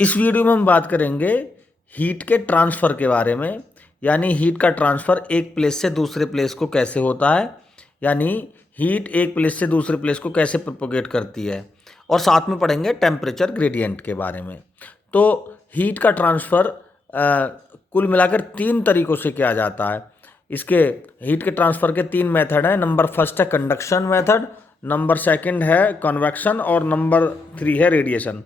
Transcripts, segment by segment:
इस वीडियो में हम बात करेंगे हीट के ट्रांसफ़र के बारे में, यानी हीट का ट्रांसफ़र एक प्लेस से दूसरे प्लेस को कैसे होता है, यानी हीट एक प्लेस से दूसरे प्लेस को कैसे प्रोपोगेट करती है। और साथ में पढ़ेंगे टेम्परेचर ग्रेडियंट के बारे में। तो हीट का ट्रांसफ़र कुल मिलाकर 3 तरीक़ों से किया जाता है। इसके हीट के ट्रांसफ़र के 3 मेथड हैं। नंबर फर्स्ट है कंडक्शन मेथड, नंबर सेकंड है कन्वेक्शन और नंबर 3 है रेडिएशन।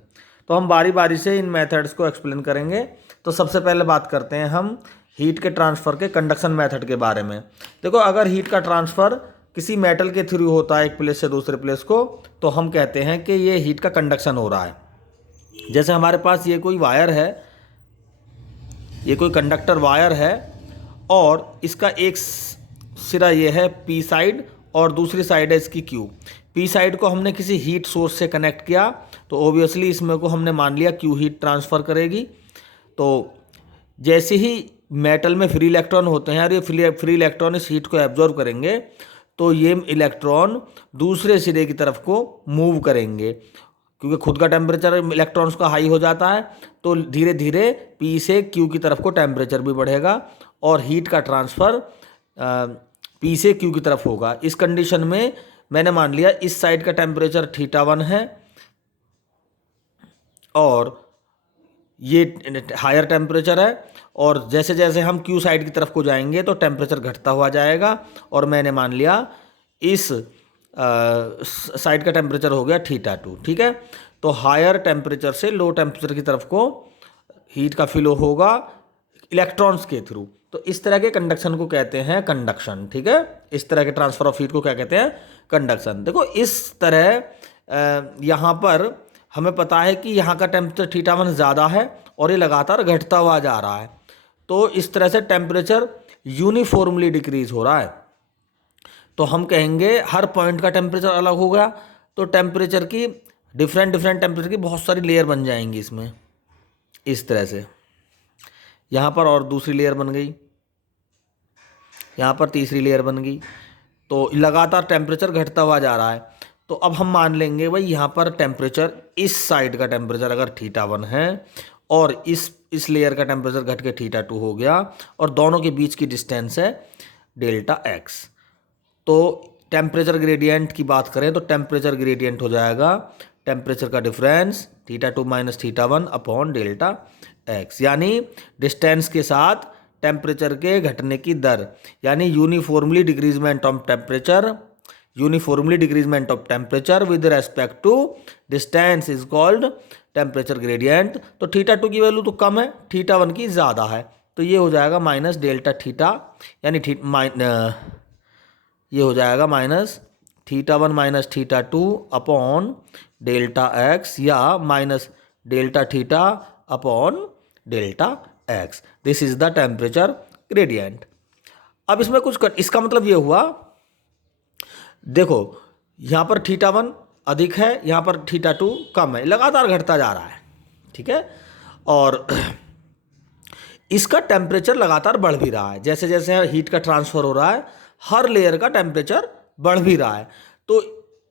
तो हम बारी बारी से इन मेथड्स को एक्सप्लेन करेंगे। तो सबसे पहले बात करते हैं हम हीट के ट्रांसफ़र के कंडक्शन मेथड के बारे में। देखो, अगर हीट का ट्रांसफ़र किसी मेटल के थ्रू होता है एक प्लेस से दूसरे प्लेस को, तो हम कहते हैं कि ये हीट का कंडक्शन हो रहा है। जैसे हमारे पास ये कोई वायर है, ये कोई कंडक्टर वायर है और इसका एक सिरा ये है पी साइड और दूसरी साइड है इसकी क्यू। पी साइड को हमने किसी हीट सोर्स से कनेक्ट किया तो ओबियसली इसमें को हमने मान लिया क्यू हीट ट्रांसफ़र करेगी। तो जैसे ही मेटल में फ्री इलेक्ट्रॉन होते हैं और ये फ्री इलेक्ट्रॉन इस हीट को एब्जॉर्व करेंगे तो ये इलेक्ट्रॉन दूसरे सिरे की तरफ को मूव करेंगे, क्योंकि खुद का टेम्परेचर इलेक्ट्रॉन्स का हाई हो जाता है तो धीरे धीरे पी से क्यू की तरफ को टेम्परेचर भी बढ़ेगा और हीट का ट्रांसफ़र पी से क्यू की तरफ होगा। इस कंडीशन में मैंने मान लिया इस साइड का टेम्परेचर θ1 है और ये हायर टेम्परेचर है, और जैसे जैसे हम क्यू साइड की तरफ को जाएंगे तो टेम्परेचर घटता हुआ जाएगा और मैंने मान लिया इस साइड का टेम्परेचर हो गया θ2। ठीक है, तो हायर टेम्परेचर से लो टेम्परेचर की तरफ को हीट का फ्लो होगा इलेक्ट्रॉन्स के थ्रू। तो इस तरह के कंडक्शन को कहते हैं कंडक्शन। ठीक है, इस तरह के ट्रांसफ़र ऑफ हीट को क्या कहते हैं, कंडक्शन। देखो, इस तरह यहाँ पर हमें पता है कि यहाँ का टेम्परेचर θ1 ज़्यादा है और ये लगातार घटता हुआ जा रहा है। तो इस तरह से टेम्परेचर यूनिफॉर्मली डिक्रीज़ हो रहा है। तो हम कहेंगे हर पॉइंट का टेम्परेचर अलग होगा, तो टेम्परेचर की डिफरेंट टेम्परेचर की बहुत सारी लेयर बन जाएंगी इसमें। इस तरह से यहाँ पर और दूसरी लेयर बन गई, यहाँ पर तीसरी लेयर बन गई, तो लगातार टेम्परेचर घटता हुआ जा रहा है। तो अब हम मान लेंगे भाई यहाँ पर टेम्परेचर, इस साइड का टेम्परेचर अगर θ1 है और इस लेयर का टेम्परेचर घट के θ2 हो गया और दोनों के बीच की डिस्टेंस है Δx। तो टेम्परेचर ग्रेडियंट की बात करें तो टेम्परेचर ग्रेडियंट हो जाएगा टेम्परेचर का डिफरेंस θ2 माइनस θ1 अपॉन Δx, यानी डिस्टेंस के साथ टेम्परेचर के घटने की दर, यानी uniformly decrement of temperature with respect to distance is called temperature gradient. तो θ2 की वैल्यू तो कम है, θ1 की ज़्यादा है, तो ये हो जाएगा माइनस Δθ, यानी ये हो जाएगा माइनस θ1 माइनस θ2 अपॉन Δx या minus Δθ upon Δx। This is the temperature gradient. अब इसमें इसका मतलब ये हुआ, देखो यहाँ पर θ1 अधिक है, यहाँ पर θ2 कम है, लगातार घटता जा रहा है। ठीक है, और इसका टेम्परेचर लगातार बढ़ भी रहा है। जैसे जैसे हीट का ट्रांसफ़र हो रहा है हर लेयर का टेम्परेचर बढ़ भी रहा है। तो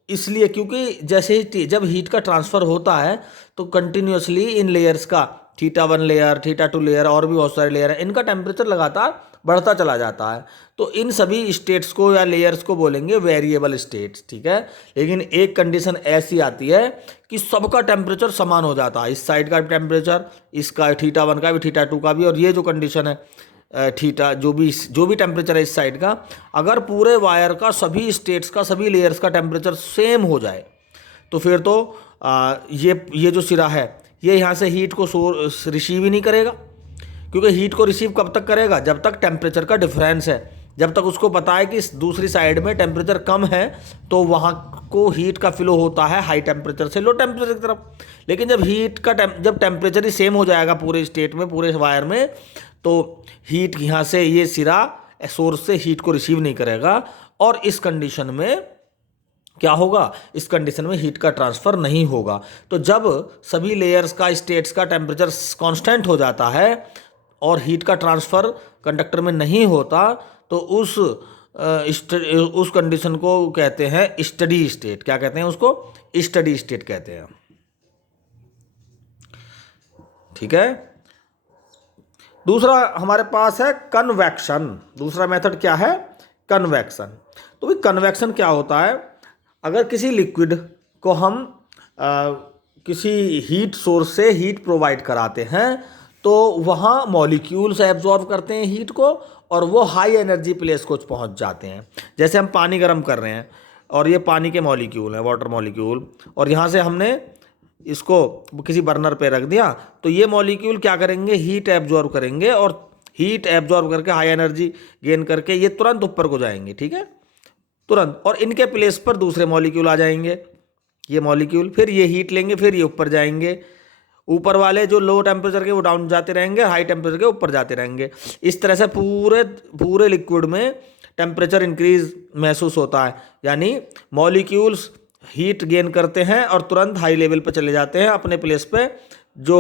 इसलिए क्योंकि जैसे ही जब हीट का ट्रांसफ़र होता है तो कंटिन्यूसली इन लेयर्स का θ1 लेयर, θ2 लेयर और भी बहुत सारे लेयर हैं, इनका टेम्परेचर लगातार बढ़ता चला जाता है। तो इन सभी स्टेट्स को या लेयर्स को बोलेंगे वेरिएबल स्टेट्स। ठीक है, लेकिन एक कंडीशन ऐसी आती है कि सबका टेम्परेचर समान हो जाता है, इस साइड का भी टेम्परेचर, इसका θ1 का भी θ2 का भी, और ये जो कंडीशन है थीटा जो भी टेम्परेचर है इस साइड का, अगर पूरे वायर का सभी स्टेट्स का सभी लेयर्स का टेम्परेचर सेम हो जाए तो फिर तो ये जो सिरा है ये यहाँ से हीट को रिसीव ही नहीं करेगा, क्योंकि हीट को रिसीव कब तक करेगा, जब तक टेम्परेचर का डिफरेंस है, जब तक उसको पता है कि इस दूसरी साइड में टेम्परेचर कम है तो वहाँ को हीट का फ्लो होता है हाई टेम्परेचर से लो टेम्परेचर की तरफ। लेकिन जब टेम्परेचर ही सेम हो जाएगा पूरे स्टेट में, पूरे वायर में, तो हीट यहाँ से ये सिरा सोर्स से हीट को रिसीव नहीं करेगा और इस कंडीशन में क्या होगा, इस कंडीशन में हीट का ट्रांसफ़र नहीं होगा। तो जब सभी लेयर्स का स्टेट्स का टेम्परेचर कांस्टेंट हो जाता है और हीट का ट्रांसफ़र कंडक्टर में नहीं होता तो उस कंडीशन को कहते हैं स्टडी स्टेट। क्या कहते हैं उसको, स्टडी स्टेट कहते हैं। ठीक है। दूसरा हमारे पास है कन्वेक्शन। दूसरा मेथड क्या है? कन्वेक्शन। तो भाई कन्वेक्शन क्या होता है? अगर किसी लिक्विड को हम किसी हीट सोर्स से हीट प्रोवाइड कराते हैं तो वहाँ मॉलिक्यूल्स एब्जॉर्ब करते हैं हीट को और वो हाई एनर्जी प्लेस को पहुँच जाते हैं। जैसे हम पानी गर्म कर रहे हैं और ये पानी के मॉलिक्यूल हैं, वाटर मॉलिक्यूल, और यहाँ से हमने इसको किसी बर्नर पे रख दिया तो ये मॉलिक्यूल क्या करेंगे? हीट एब्जॉर्ब करेंगे और हीट एब्जॉर्ब करके हाई एनर्जी गेन करके ये तुरंत ऊपर को जाएंगे, ठीक है, तुरंत। और इनके प्लेस पर दूसरे मॉलिक्यूल आ जाएंगे, ये मॉलिक्यूल, फिर ये हीट लेंगे, फिर ये ऊपर जाएंगे। ऊपर वाले जो लो टेम्परेचर के वो डाउन जाते रहेंगे, हाई टेम्परेचर के ऊपर जाते रहेंगे। इस तरह से पूरे लिक्विड में टेम्परेचर इंक्रीज महसूस होता है, यानी मॉलिक्यूल्स हीट गेन करते हैं और तुरंत हाई लेवल पे चले जाते हैं अपने प्लेस पे। जो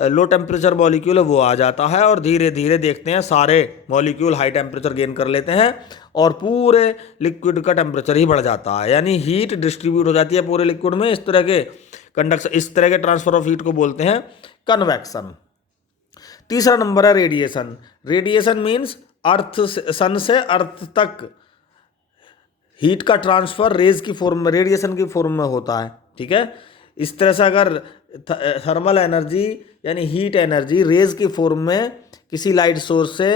लो टेम्परेचर मॉलिक्यूल है वो आ जाता है और धीरे धीरे देखते हैं सारे मॉलिक्यूल हाई टेम्परेचर गेन कर लेते हैं और पूरे लिक्विड का टेम्परेचर ही बढ़ जाता है, यानी हीट डिस्ट्रीब्यूट हो जाती है पूरे लिक्विड में। इस तरह के कंडक्शन, इस तरह के ट्रांसफर ऑफ हीट को बोलते हैं कन्वेक्शन। तीसरा नंबर है रेडिएशन। रेडिएशन मीन्स अर्थ, सन से अर्थ तक हीट का ट्रांसफर रेज की फॉर्म में, रेडिएशन की फॉर्म में होता है, ठीक है। इस तरह से अगर थर्मल एनर्जी यानी हीट एनर्जी रेज की फॉर्म में किसी लाइट सोर्स से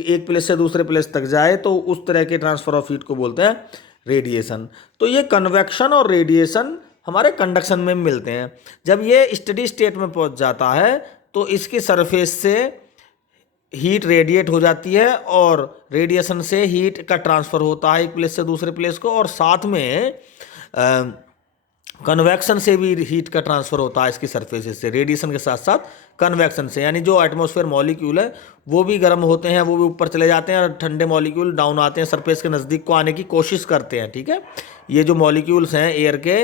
एक प्लेस से दूसरे प्लेस तक जाए तो उस तरह के ट्रांसफर ऑफ हीट को बोलते हैं रेडिएशन। तो ये कन्वेक्शन और रेडिएशन हमारे कंडक्शन में मिलते हैं। जब ये स्टडी स्टेट में पहुंच जाता है तो इसकी सरफेस से हीट रेडिएट हो जाती है और रेडिएशन से हीट का ट्रांसफ़र होता है एक प्लेस से दूसरे प्लेस को, और साथ में कन्वेक्शन से भी हीट का ट्रांसफ़र होता है इसकी सरफेस से, रेडिएशन के साथ साथ कन्वेक्शन से। यानी जो एटमॉस्फेयर मॉलिक्यूल है वो भी गर्म होते हैं, वो भी ऊपर चले जाते हैं और ठंडे मॉलिक्यूल डाउन आते हैं, सरफेस के नज़दीक को आने की कोशिश करते हैं, ठीक है। ये जो मॉलिक्यूल्स हैं एयर के,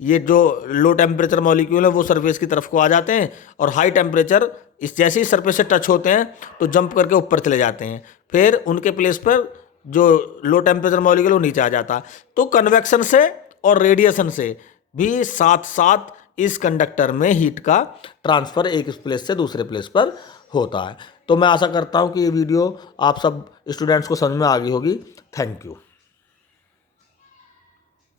ये जो लो टेम्परेचर मॉलिक्यूल है वो सरफेस की तरफ को आ जाते हैं और हाई टेम्परेचर इस जैसे ही सरफेस से टच होते हैं तो जंप करके ऊपर चले जाते हैं, फिर उनके प्लेस पर जो लो टेम्परेचर मॉलिक्यूल वो नीचे आ जाता है। तो कन्वेक्शन से और रेडिएशन से भी साथ साथ इस कंडक्टर में हीट का ट्रांसफ़र एक प्लेस से दूसरे प्लेस पर होता है। तो मैं आशा करता हूँ कि ये वीडियो आप सब स्टूडेंट्स को समझ में आ गई होगी। Thank you.